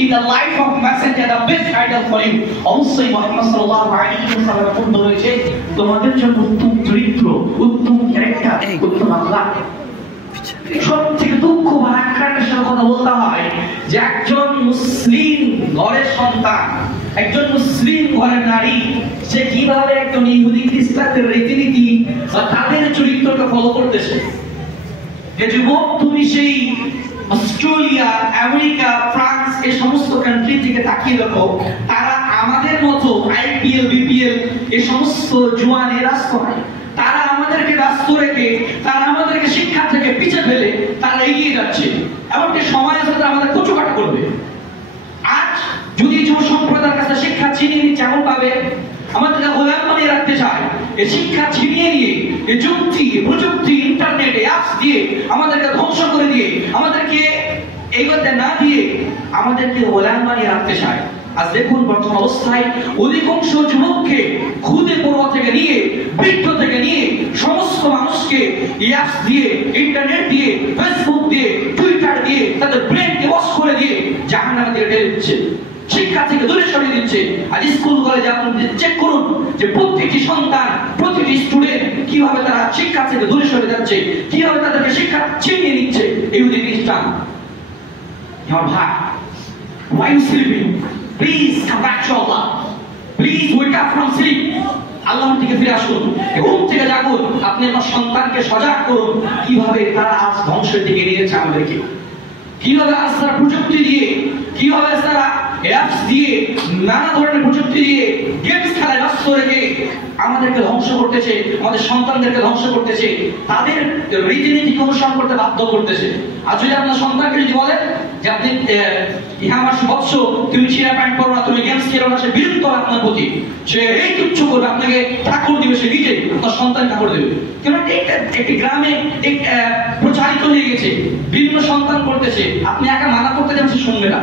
in the life of messenger the best idol for you. অবশ্যই মুহাম্মদ সাল্লাল্লাহু আলাইহি ওয়াসাল্লাম বলতে রয়েছে তোমাদের জন্য উত্তম চরিত্র, উত্তম ক্যারেক্টার, উত্তম আখলাক। সবথেকে দুঃখ বা আক্রান্তের সাথে কথা বলতে হয় যে একজন মুসলিম ঘরের সন্তান, একজন মুসলিম ঘরের নারী, সে কিভাবে একজন ইহুদি খ্রিস্টানদের রীতিনীতি বা তাদের চরিত্রকে ফলো করতেছে। যে যুবক, তুমি সেই অস্ট্রেলিয়া, আমেরিকা, ফ্রান্স এই সমস্ত কান্ট্রি থেকে তাকিয়ে দেখো, তারা আমাদের মতো আইপিএল, বিপিএল এই সমস্ত জুয়ানে রাস্ত হয়। তারা আমাদেরকে ব্যস্ত রেখে, তারা আমাদেরকে শিক্ষা থেকে পিছিয়ে ফেলে তারা এগিয়ে যাচ্ছে। এমনকি সময় আছে আমাদের কচুকাটা করবে। আজ যদি যুব সম্প্রদায়ের কাছে শিক্ষা ছিনিয়ে নিচ্ছে, এমন ভাবে আমাদেরকে গোলাম বানিয়ে রাখতে চায়, এই শিক্ষা ছিনিয়ে নিয়ে এই যুক্তি, প্রযুক্তি, ইন্টারনেট, অ্যাপস দিয়ে আমাদেরকে ধ্বংস করে দিয়ে, আমাদেরকে এগোতে না দিয়ে আমাদেরকে গোলাম বানিয়ে রাখতে চায়। আজ দেখুন বর্তমান অবস্থায় অধিকাংশ যুবককে খুদে পড়ুয়া থেকে নিয়ে, বৃদ্ধ থেকে নিয়ে সমস্ত মানুষকে অ্যাপস দিয়ে, ইন্টারনেট দিয়ে, ফেসবুক দিয়ে, টুইটার দিয়ে তাদের ব্রেনকে ওয়াশ করে দিয়ে জাহান্নামের দিকে ঠেলে দিচ্ছে, শিক্ষা থেকে দূরে সরিয়ে দিচ্ছে। আজ স্কুল কলেজে আপনি চেক করুন যে প্রত্যেকটি সন্তান, প্রতিটি স্টুডেন্ট কিভাবে তারা শিক্ষা থেকে দূরে সরে যাচ্ছে, কিভাবে তাদেরকে শিক্ষা ছিনিয়ে নিচ্ছে ইহুদি খ্রিস্টান। আমার ভাই, why you sleeping? Please come back to Allah. Please wake up from sleep. আল্লাহর দিকে ফিরে আসুন, ঘুম থেকে জাগুন। আপনি আপনার সন্তানকে সজাগ করুন কিভাবে তারা আজ ধ্বংসের দিকে নিয়ে যাচ্ছে আমাদেরকে, কিভাবে আজ তারা প্রযুক্তি দিয়ে, কিভাবে তারা অ্যাপস দিয়ে, নানা ধরনের প্রযুক্তি দিয়ে গেমস খেলায় ব্যস্ত রেখে আমাদেরকে ধ্বংস করতেছে, আমাদের সন্তানদেরকে ধ্বংস করতেছে, তাদের রীতিনীতিকে অনুসরণ করতে বাধ্য করতেছে। আর যদি আপনার সন্তানকে যদি বলেন যে আপনি আমার বৎস, তুমি ছিঁড়া প্যান্ট পরো না, তুমি গেমস খেলো না, সে বিরক্ত হবে আপনার প্রতি, সে এই তুচ্ছ করবে, আপনাকে ঠাকুর দিবে, সে নিজে আপনার সন্তান ঠাকুর দেবে। কেন একটি গ্রামে প্রচারিত হয়ে গেছে, বিভিন্ন সন্তান করতেছে, আপনি একা মানা করতে যাবেন, সে শুনবে না।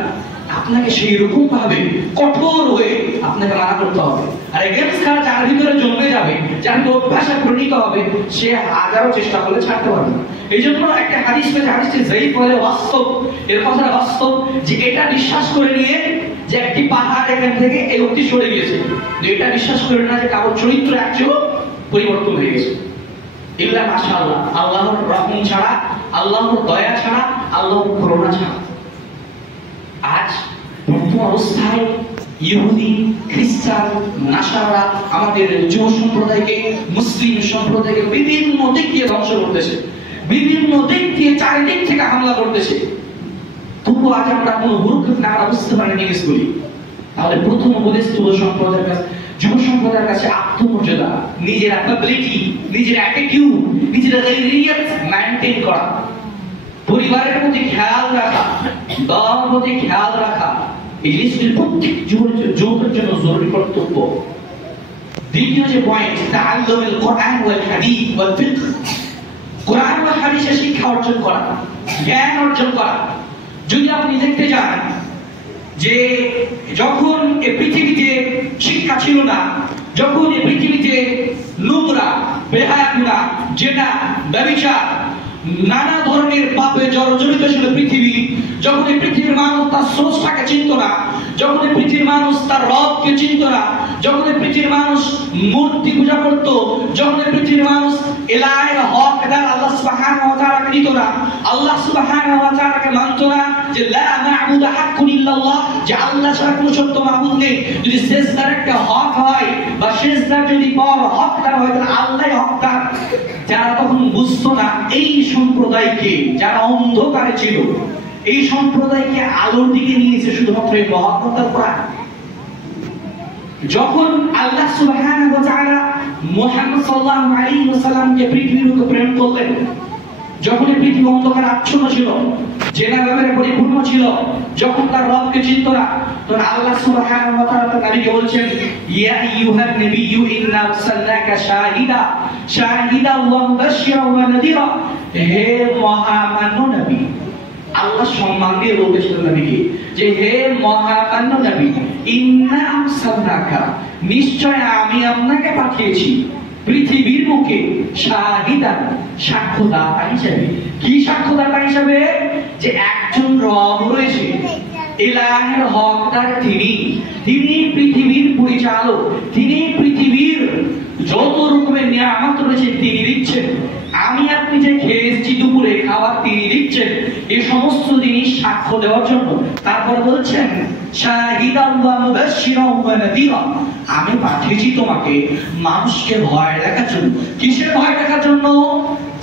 আপনাকে সেই রকম ভাবে কঠোর হয়ে আপনাকে মানা করতে হবে। আর এই গেমস খেলা যার ভিতরে জমে যাবে, যার অভ্যাসে পরিণত হবে, সে হাজারো চেষ্টা করলে ছাড়তে পারবে না। এই জন্য একটা হাদিস পেয়েছে, হাদিসটি যেই বলে বাস্তব, এর কথাটা বাস্তব, যে এটা বিশ্বাস করে নিয়ে যে একটি পাহাড় এখান থেকে এই অবধি সরে গিয়েছে, যে এটা বিশ্বাস করে না যে কারোর চরিত্র একচুয়ালি পরিবর্তন হয়ে গেছে। এগুলা মাশাআল্লাহ আল্লাহর রহম ছাড়া, আল্লাহর দয়া ছাড়া, আল্লাহর করুণা ছাড়া। আজ বর্তমান অবস্থায় ইহুদি, খ্রিস্টান, নাসারা আমাদের যুব সম্প্রদায়কে, মুসলিম সম্প্রদায়কে বিভিন্ন দিক দিয়ে ধ্বংস করতেছে, বিভিন্ন দিক দিয়ে চারিদিক থেকে হামলা করতেছে। তবু আজ আমরা কোনো হুরুক না বুঝতে পারি জিনিসগুলি। তাহলে প্রথম উপদেশ যুব সম্প্রদায়ের কাছে, যুব সম্প্রদায়ের কাছে আত্মমর্যাদা, নিজের ক্যাপাবিলিটি, নিজের অ্যাটিটিউড, নিজের রিয়াল মেইনটেইন করা, পরিবারের প্রতি খেয়াল রাখা, দলের প্রতি খেয়াল রাখা, এই জিনিসগুলি প্রত্যেক যুবকের জন্য জরুরি কর্তব্য। দ্বিতীয় যে পয়েন্ট, তাআল্লুমুল কোরআন ওয়াল হাদিস ওয়াল ফিকহ, কোরআন ও হাদিসের শিক্ষা অর্জন করা, জ্ঞান অর্জন করা। যদি আপনি দেখতে যান যে যখন এই পৃথিবীতে শিক্ষা ছিল না, যখন এই পৃথিবীতে নোংরা, বেহায়াপনা, জেনা, ব্যভিচার, নানা ধরনের পাপে জর্জরিত ছিল পৃথিবী, যখন এই পৃথিবীর মানুষ তার স্রষ্টাকে চিনত না, যখন এই পৃথিবীর মানুষ তার রবকে চিনত না, যখন এই পৃথিবীর মানুষ মূর্তি পূজা করত, যখন এই পৃথিবীর মানুষ ইলাহের হকদার আল্লাহ সুবহানাহু ওয়া তাআলাকে নিত না, আল্লাহ সুবহানাহু ওয়া তাআলাকে মানত না, যে লা মা'বুদা হাক্কুন ইল্লাল্লাহ, যে আল্লাহ ছাড়া কোনো সত্য মাবুদ নেই। যদি সিজদার একটা হক হয় বা সিজদার যদি পাওয়ার হকদার হয়, তাহলে আল্লাহই হকদার। যারা তখন বুঝতো না, এই সম্প্রদায়কে, যারা অন্ধকারে ছিল, এই সম্প্রদায়কে আলোর দিকে নিয়েছে শুধুমাত্র এই মহাগ্রন্থের কোরআন। যখন আল্লাহ সুবহানাহু ওয়া তাআলা মুহাম্মদ সাল্লাল্লাহু আলাইহি ওয়াসাল্লামকে পৃথিবীর উপর প্রেরণ করলেন, যখন এই পৃথিবী অন্ধকার আচ্ছন্ন ছিল, জেনা ব্যাপারে পরিপূর্ণ ছিল, যখন তার রবকে চিনত না, তখন আল্লাহ সুবহানাহু ওয়া তাআলা তার নবীকে বলছেন, ইয়া আইয়ুহান নাবিয়্যু ইন্না আরসালনাকা শাহিদা ওয়া মুবাশশিরা ওয়া নাযীরা। হে মহামান্য নবী, আল্লাহ সম্মান দিয়ে বলেছিলেন নবীকে যে হে মহামান্য নবী, ইন্না আরসালনাকা, নিশ্চয় আমি আপনাকে পাঠিয়েছি পৃথিবীর মুখে শাহিদান, সাক্ষ্যদাতা হিসেবে। কি সাক্ষ্যদাতা হিসেবে? যে একজন রব রয়েছে, ইলাহের হকদার তিনি, তিনি পৃথিবীর পরিচালক, তিনি পৃথিবীর যত রকমের নিয়ামত রয়েছে তিনি দিচ্ছেন। আমি আপনি যে খেয়েছি দুপুরে খাবার তিনি দিচ্ছেন, এই সমস্ত জিনিস সাক্ষ্য দেওয়ার জন্য। তারপর বলছেন শাহিদান ওয়া মুবাশশিরান ওয়া নাযীরা, আমি পাঠিয়েছি তোমাকে মানুষকে ভয় দেখার জন্য। কিসের ভয় দেখার জন্য?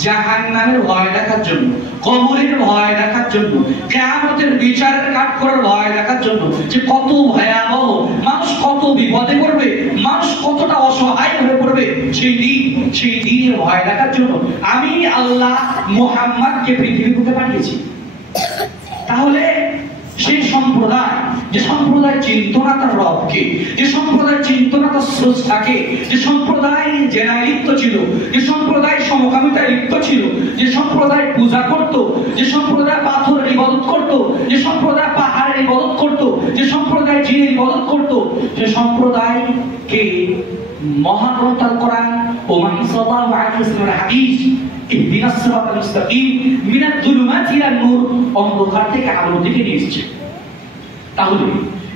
জাহান্নামের ভয় দেখার জন্য, কবরের ভয় দেখার জন্য, কিয়ামতের বিচারের কাঠগড়ার ভয় দেখার জন্য, যে কত ভয়াবহ, মানুষ কত বিপদে পড়বে, মানুষ কতটা অসহায় হয়ে পড়বে সেই দিনের ভয় দেখার জন্য আমি আল্লাহ মুহাম্মদকে পৃথিবীর বুকে পাঠিয়েছি। তাহলে সেই সম্প্রদায়, যে সম্প্রদায় চিনত না তার রবকে, যে সম্প্রদায় চিনত না তার স্রষ্টাকে, যে সম্প্রদায় জেনায় লিপ্ত ছিল, যে সম্প্রদায় সমকামিতায় লিপ্ত ছিল, যে সম্প্রদায় পূজা করত, যে সম্প্রদায় পাথরের ইবাদত করত, যে সম্প্রদায় পাহাড়ের ইবাদত করত, যে সম্প্রদায় জিনের ইবাদত করত, সে সম্প্রদায়কে মহান গ্রন্থ আল কোরআন ও মুহাম্মদ সাল্লাল্লাহু আলাইহি ওয়াসাল্লামের হাদিস ইহদিনাস সিরাতাল মুস্তাকিম মিনাদ যুলুমাতি ইলান নূর, অন্ধকার থেকে আলোর দিকে নিয়ে এসেছে। তাহলে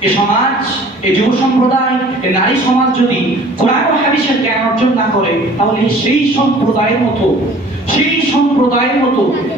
এই সমাজ, এই যুব সম্প্রদায়, এই নারী সমাজ যদি কোরআন ও হাদিসের জ্ঞান অর্জন না করে, তাহলে সেই সম্প্রদায়ের মতো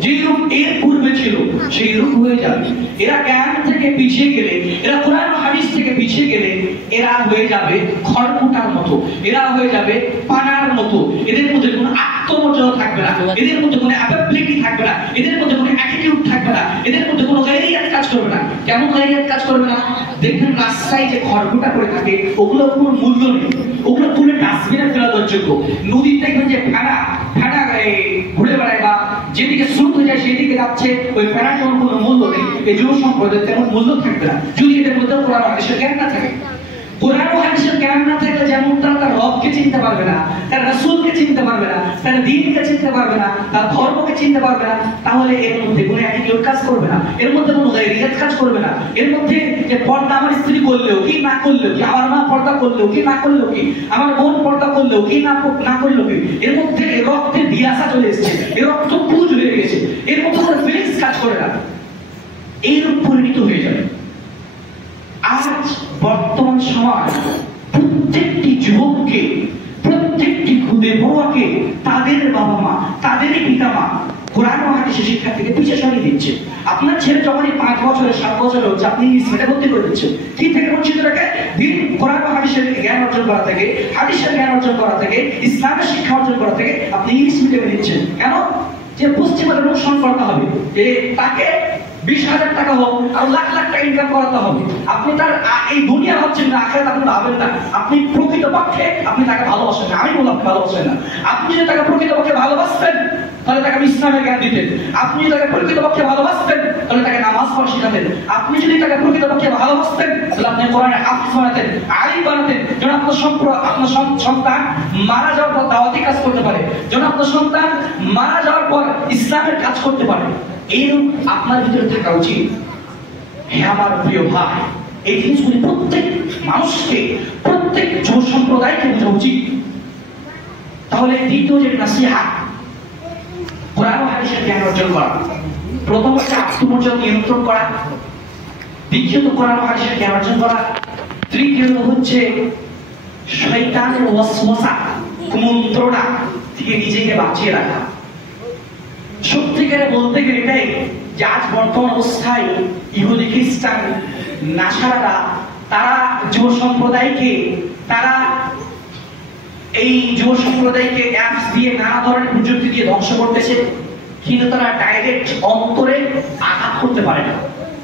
যেই রূপ এর পূর্বে ছিল সেই রূপ হয়ে যাবে। এরা জ্ঞান থেকে পিছিয়ে গেলে, এরা কোরআন ও হাদিস থেকে পিছিয়ে গেলে এরা হয়ে যাবে খড়কুটার মতো, এরা হয়ে যাবে পানার মতো। এদের মধ্যে কোনো আত্মমর্যাদা থাকবে না, এদের মধ্যে কোনো অ্যাবিলিটি থাকবে না, এদের মধ্যে কোনো অ্যাটিটিউড থাকবে না, এদের মধ্যে কোনো গায়রিয়াত কাজ করবে না। কেমন গায়রিয়াত কাজ করবে না? দেখবেন রাস্তায় যে খড়কুটা করে থাকে ওগুলো কোনো মূল্য নেই, ওগুলো তুলে ডাস্টবিনে ফেলা যোগ্য। নদীতে দেখবেন যে ফেনা ঘুরে বেড়ায় বা যেদিকে স্রোত হয়ে যায় সেদিকে যাচ্ছে, ওই ফেনাটার কোনো মূল্য নেই। এই যুব সম্প্রদায়ের তেমন মূল্য থাকবে না যদি এদের মধ্যে কোরআন ও হাদিসের জ্ঞান না থাকে। কোরআন ও হাদিসের জ্ঞান না থাকলে যেমন তারা তার রবকে চিনতে পারবে না, তার রাসূলকে চিনতে পারবে না, তার দ্বীনকে চিনতে পারবে না, তার ধর্মকে চিনতে পারবে না, তাহলে এর মধ্যে কোনো অ্যাটিটিউড কাজ করবে না, এর মধ্যে কোনো গায়রিয়াত কাজ করবে না। এর মধ্যে যে পর্দা আমার স্ত্রী করলেও কি না করলেও কি, আমার মা পর্দা করলেও কি না করলেও কি, আমার বোন পর্দা করলেও কি না করলেও কি, এর মধ্যে রক্তের দিয়াসা চলে এসেছে, এর রক্ত পুজ হয়ে গেছে, এর মধ্যে কোনো ফিলিংস কাজ করে না, এইরূপ পরিণত হয়ে যাবে। আজ বর্তমান সমাজ প্রত্যেকটি যুবককে, প্রত্যেকটি খুদে বড়কে তাদের বাবা মা, তাদের পিতা মা কোরআন ও হাদিসের শিক্ষা থেকে পিছিয়ে সরিয়ে দিচ্ছে। আপনার ছেলে যখনই 5 বছরের 7 বছরের হচ্ছে, আপনি ইংলিশ মিডিয়ামে ভর্তি করে দিচ্ছেন। কি থেকে বঞ্চিত রাখে? দিন কোরআন ও হাদিসের জ্ঞান অর্জন করা থেকে, হাদিসের জ্ঞান অর্জন করা থেকে, ইসলামের শিক্ষা অর্জন করা থেকে আপনি ইংলিশ মিডিয়ামে দিচ্ছেন। কেন? যে পশ্চিমাদের অনুসরণ করতে হবে, যে তাকে 20,000 টাকা হোক আর লাখ লাখ টাকা ইনকাম করাতে হবে। আপনি তার এই দুনিয়া ভাবছেন না, আখিরাত আপনি ভাবেন না। আপনি প্রকৃতপক্ষে আপনি তাকে ভালোবাসেন না, আমি বললাম ভালোবাসেন না। আপনি যদি তাকে প্রকৃতপক্ষে ভালোবাসতেন তাহলে তাকে ইসলামের জ্ঞান দিতেন। আপনি যদি তাকে প্রকৃতপক্ষে ভালোবাসতেন তাহলে তাকে নামাজ পড়া শেখাতেন। আপনি যদি তাকে প্রকৃতপক্ষে ভালোবাসতেন তাহলে আপনি কোরআনের হাফেজ বানাতেন, আলিম বানাতেন, যেন আপনার সন্তান মারা যাওয়ার পর দাওয়াতি কাজ করতে পারে, যেন আপনার সন্তান মারা যাওয়ার পর ইসলামের কাজ করতে পারে। এইরূপ আপনার ভিতরে থাকা উচিত। হ্যাঁ আমার প্রিয় ভাই, এই জিনিসগুলি প্রত্যেক মানুষকে, প্রত্যেক যুব সম্প্রদায়কে বোঝা উচিত। তাহলে দ্বিতীয় যে নাসিহত, কোরআন ও হাদিসের জ্ঞান অর্জন করা। প্রথম হচ্ছে আত্মমর্যাদা নিয়ন্ত্রণ করা, দ্বিতীয়ত কোরআন ও হাদিসের জ্ঞান অর্জন করা, তৃতীয়ত হচ্ছে শয়তানের ওয়াসওয়াসা, কুমন্ত্রণা থেকে নিজেকে বাঁচিয়ে রাখা। সত্যিকারে বলতে গেলে এটাই যে আজ বর্তমান অবস্থায় ইহুদি খ্রিস্টান নাসারারা তারা যুব সম্প্রদায়কে, তারা এই যুব সম্প্রদায়কে অ্যাপস দিয়ে, নানা ধরনের প্রযুক্তি দিয়ে ধ্বংস করতেছে, কিন্তু তারা ডাইরেক্ট অন্তরে আঘাত করতে পারে না,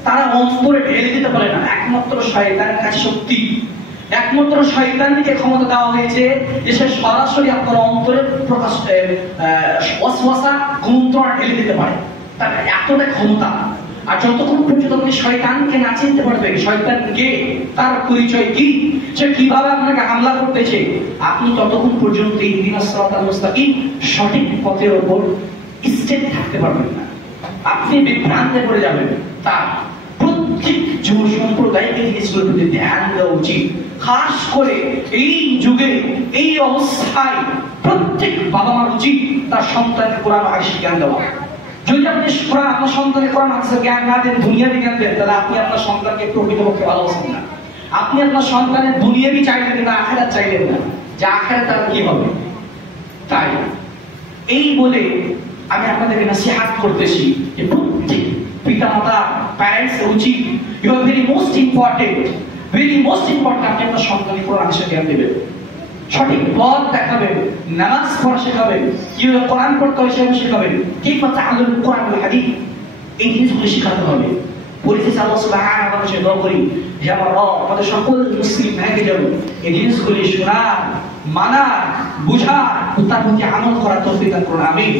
তারা অন্তরে ঢেলে দিতে পারে না। একমাত্র শয়তানের কাছে শক্তি, একমাত্র শয়তানকে ক্ষমতা দেওয়া হয়েছে যে সে সরাসরি আপনার অন্তরে প্রকাশ ওয়াসওয়াসা, কুমন্ত্রণা ঢেলে দিতে পারে, তার এতটা ক্ষমতা। আর যতক্ষণ পর্যন্ত আপনি শয়তানকে না চিনতে পারবেন, শয়তানকে, তার পরিচয় কি, সে কিভাবে আপনাকে হামলা করতেছে, আপনি ততক্ষণ পর্যন্ত ইহদিনাস সিরাতাল মুস্তাকিম সঠিক পথের উপর স্থির থাকতে পারবেন না, আপনি বিভ্রান্তে পড়ে যাবেন। তার প্রত্যেক যুব সম্প্রদায়কে জিনিসগুলোর প্রতি ধ্যান দেওয়া উচিত। খাস করে এই যুগে, এই অবস্থায় প্রত্যেক বাবা মার উচিত তার সন্তানকে কোরআন ও হাদিসের জ্ঞান দেওয়া। যদি আপনি কোরআন আপনার সন্তানকে কোরআন হাদিসের জ্ঞান না দেন, দুনিয়াবি জ্ঞান দেন, তাহলে আপনি আপনার সন্তানকে প্রকৃতপক্ষে ভালোবাসেন না। আপনি আপনার সন্তানের দুনিয়াবি চাইলেন কিন্তু আখিরাত চাইলেন না, যে আখিরাত তার কি হবে। তাই এই বলে আমি আপনাদেরকে নসিহত করতেছি যে প্রত্যেক পিতামাতা, প্যারেন্টস উচিত, you are very most important আপনি আপনার সন্তানকে কোরআন হাদিসের জ্ঞান দেবেন, সঠিক পথ দেখাবেন, নামাজ পড়া শেখাবেন, কিভাবে কোরআন পড়তে হয় সেটা শেখাবেন, কিভাবে তাআল্লুম কোরআন ওয়াল হাদিস, এই জিনিসগুলো শেখাতে হবে। পরিশেষে আল্লাহ সুবহানাহু ওয়া তাআলা দোয়া করি যে আমার রব আমাদের সকল মুসলিম ভাইকে যেন এই জিনিসগুলি শোনা, মানা, বুঝা ও তার প্রতি আমল করার তৌফিক দান করুন, আমিন।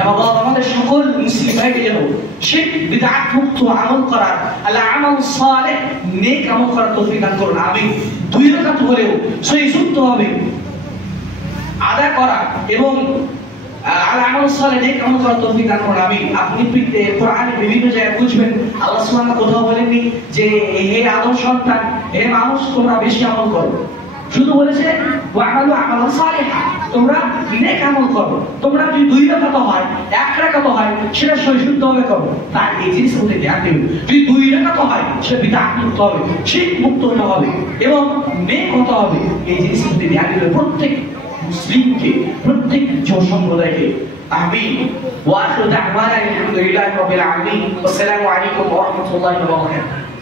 এবং রব আমাদের সকল মুসলিম ভাইকে যেন শিরক বিদআত মুক্ত আমল করার, আল আমাল সালেহ, নেক আমল করার তৌফিক দান করুন, আমিন। দুই রাকাত হলেও সহি শুদ্ধভাবে আদা করা এবং আল আমাল সালেহ, নেক আমল করার তৌফিক দান করুন, আমিন। আপনি কোরআনে বিভিন্ন জায়গায় বুঝবেন আল্লাহ সুবহানাহু ওয়া তাআলা কোথাও বলেননি যে হে আদম সন্তান, হে মানুষ, তোমরা বেশি আমল করো, শুধু বলেছে ওয়া'মালু আমালান সালিহা, তোমরা নেক আমল করো। তোমরা যদি দুই রাকাত হয়, এক রাকাত হয়, সেটা শুদ্ধভাবে করো। তাই এই জিনিসগুলো ধ্যান দেবেন। যদি দুই রাকাত হয়, সেটা বিদআত মুক্ত হবে, শিরক মুক্ত হবে এবং নেক হতে হবে। এই জিনিসগুলো ধ্যান দেবেন প্রত্যেক মুসলিমকে, প্রত্যেক সম্প্রদায়কে, আমিন। ওয়া আখিরু দা'ওয়ানা আলহামদুলিল্লাহি রাব্বিল আলামিন। আসসালামু আলাইকুম ওয়া রাহমাতুল্লাহি ওয়া বারাকাতুহু।